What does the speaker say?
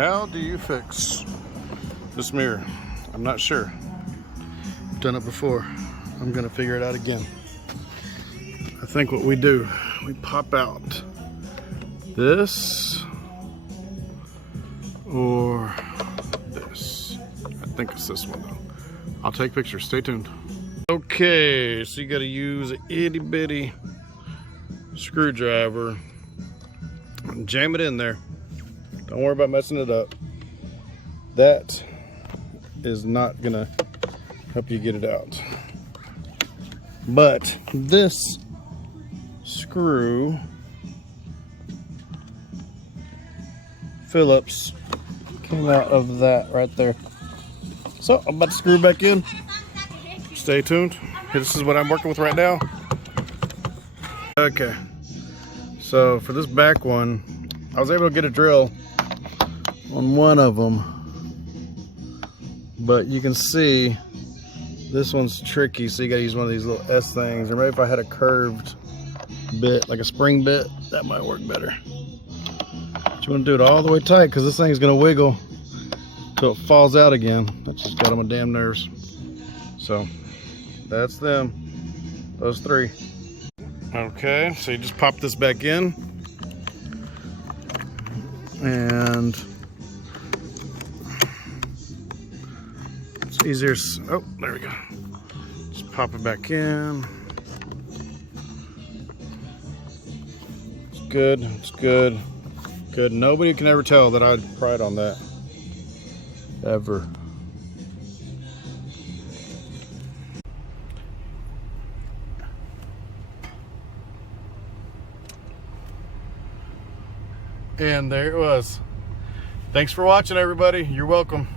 How do you fix this mirror? I'm not sure. I've done it before. I'm gonna figure it out again. I think what we do, we pop out this or this. I think it's this one though. I'll take pictures, stay tuned. Okay, so you gotta use an itty bitty screwdriver and jam it in there. Don't worry about messing it up. That is not gonna help you get it out. But this screw Phillips came out of that right there. So I'm about to screw back in. Stay tuned. This is what I'm working with right now. Okay, so for this back one, I was able to get a drill on one of them, but you can see this one's tricky, so you gotta use one of these little S things, or maybe if I had a curved bit, like a spring bit, that might work better. But you wanna do it all the way tight, because this thing's gonna wiggle till it falls out again. That just got on my damn nerves. So that's them, those three. Okay, so you just pop this back in, and it's easier. Oh, there we go. Just pop it back in. It's good, it's good, good. Nobody can ever tell that I pried on that, ever. And there it was. Thanks for watching, everybody. You're welcome.